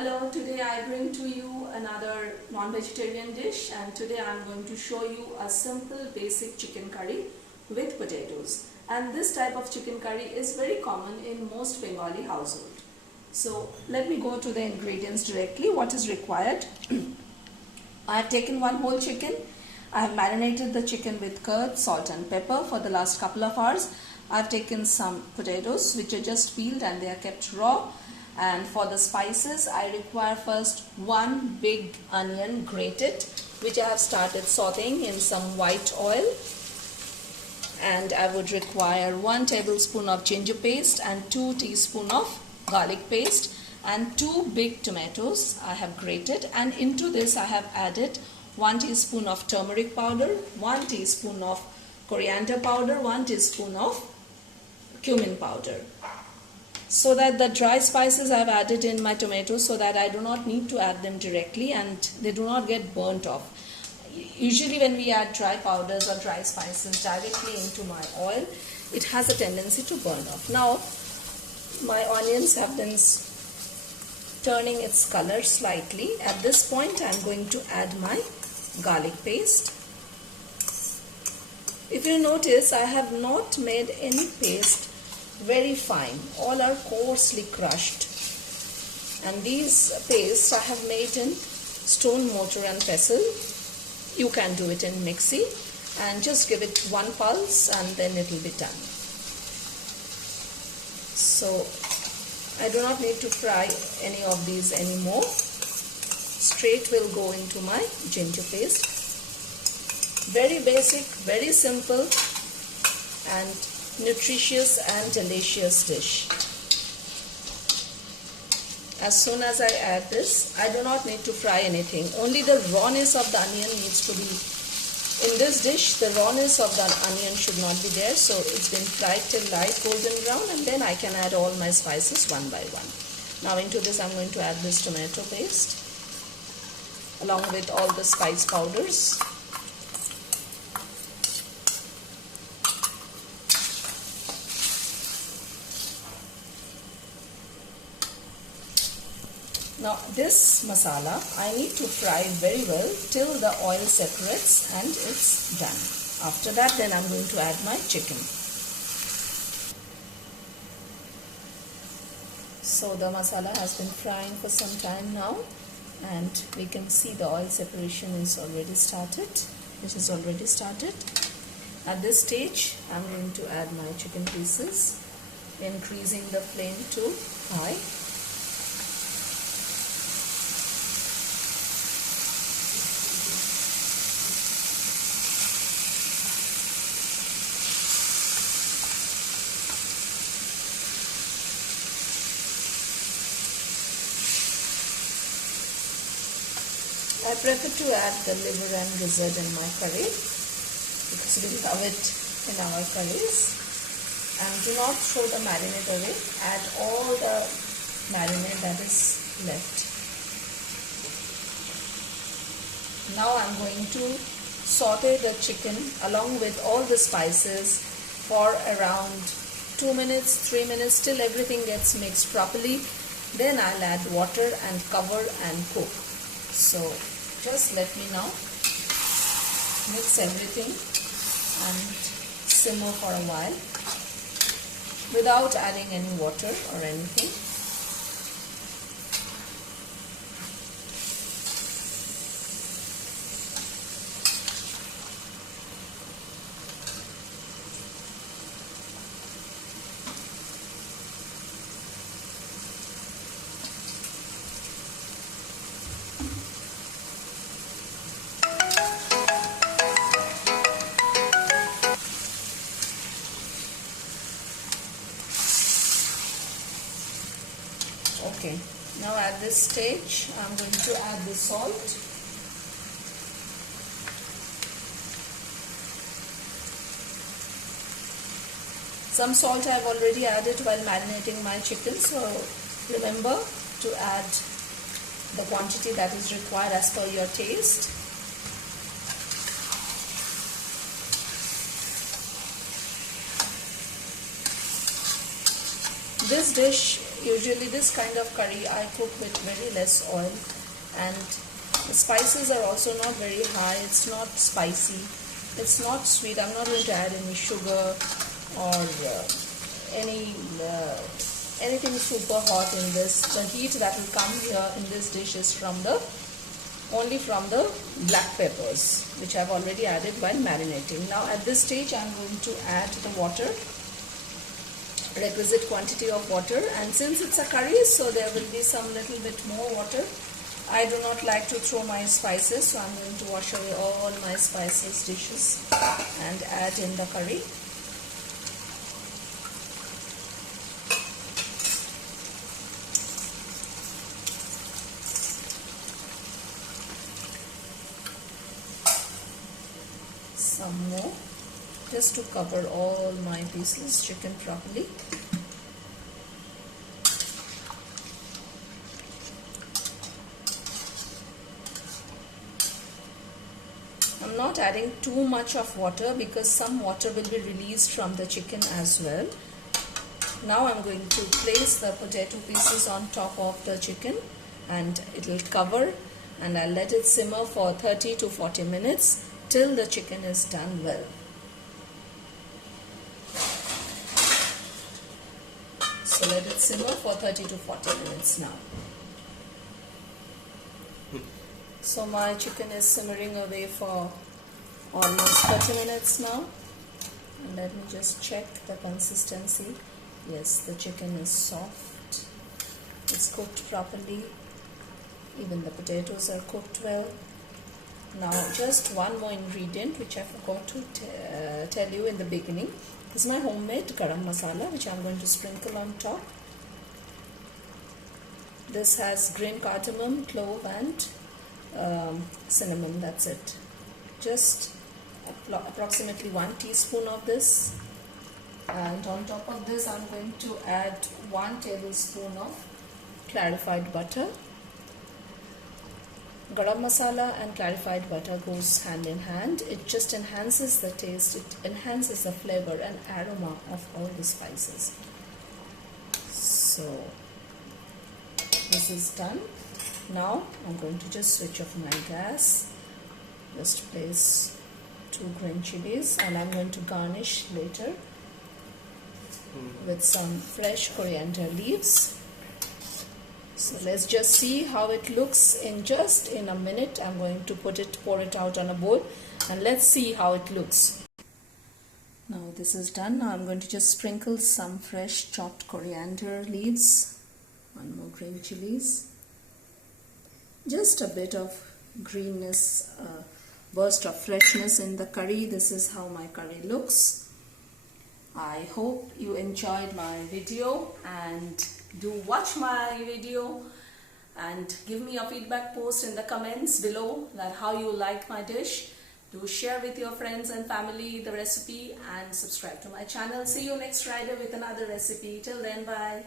Hello, today I bring to you another non-vegetarian dish, and today I am going to show you a simple basic chicken curry with potatoes. And this type of chicken curry is very common in most Bengali households. So let me go to the ingredients directly. What is required? I have taken one whole chicken. I have marinated the chicken with curd, salt and pepper for the last couple of hours. I have taken some potatoes which are just peeled and they are kept raw. And for the spices, I require first one big onion grated, which I have started sauteing in some white oil. And I would require 1 tablespoon of ginger paste and 2 teaspoons of garlic paste and 2 big tomatoes I have grated. And into this I have added 1 teaspoon of turmeric powder, 1 teaspoon of coriander powder, 1 teaspoon of cumin powder. So that the dry spices I have added in my tomatoes so that I do not need to add them directly and they do not get burnt off. Usually when we add dry powders or dry spices directly into my oil, it has a tendency to burn off. Now my onions have been turning its color slightly. At this point I am going to add my garlic paste. If you notice, I have not made any paste very fine. All are coarsely crushed. And these pastes I have made in stone mortar and pestle. You can do it in mixie and just give it one pulse and then it will be done. So I do not need to fry any of these anymore. Straight will go into my ginger paste. Very basic, very simple and nutritious and delicious dish. As soon as I add this, I do not need to fry anything. Only the rawness of the onion needs to be in this dish. The rawness of the onion should not be there. So it's been fried till light golden brown, and then I can add all my spices one by one. Now into this I'm going to add this tomato paste along with all the spice powders. Now this masala I need to fry very well till the oil separates and it's done. After that then I'm going to add my chicken. So the masala has been frying for some time now and we can see the oil separation is already started. It is already started. At this stage I'm going to add my chicken pieces, increasing the flame to high. I prefer to add the liver and gizzard in my curry because we love it in our curries. And do not throw the marinade away. Add all the marinade that is left. Now I am going to saute the chicken along with all the spices for around 2 minutes, 3 minutes till everything gets mixed properly. Then I'll add water and cover and cook. So just let me now mix everything and simmer for a while without adding any water or anything. Okay, now at this stage I'm going to add the salt. Some salt I have already added while marinating my chicken, so remember to add the quantity that is required as per your taste. This dish usually this kind of curry I cook with very less oil, and the spices are also not very high. It's not spicy, it's not sweet. I'm not going to add any sugar or anything super hot in this. The heat that will come here in this dish is only from the black peppers, which I've already added while marinating. Now at this stage I'm going to add the water, requisite quantity of water, and since it's a curry, so there will be some little bit more water. I do not like to throw my spices, so I'm going to wash away all my spices dishes and add in the curry. Some more, just to cover all my pieces chicken properly. I'm not adding too much of water because some water will be released from the chicken as well. Now I'm going to place the potato pieces on top of the chicken, and it will cover, and I'll let it simmer for 30 to 40 minutes till the chicken is done well. So let it simmer for 30 to 40 minutes now. So my chicken is simmering away for almost 30 minutes now. And let me just check the consistency. Yes, the chicken is soft. It's cooked properly. Even the potatoes are cooked well. Now just one more ingredient which I forgot to tell you in the beginning. This is my homemade garam masala, which I'm going to sprinkle on top. This has green cardamom, clove and cinnamon. That's it. Just approximately 1 teaspoon of this, and on top of this I'm going to add 1 tablespoon of clarified butter. Garam masala and clarified butter goes hand in hand. It just enhances the taste, it enhances the flavor and aroma of all the spices. So this is done. Now I'm going to just switch off my gas, just place 2 green chilies, and I'm going to garnish later with some fresh coriander leaves. So let's just see how it looks in a minute. I'm going to pour it out on a bowl, and let's see how it looks. Now this is done. Now I'm going to just sprinkle some fresh chopped coriander leaves, 1 more green chilies, just a bit of greenness, burst of freshness in the curry. This is how my curry looks. I hope you enjoyed my video, and do watch my video and give me a feedback post in the comments below that how you like my dish. Do share with your friends and family the recipe and subscribe to my channel. See you next Friday with another recipe. Till then, bye.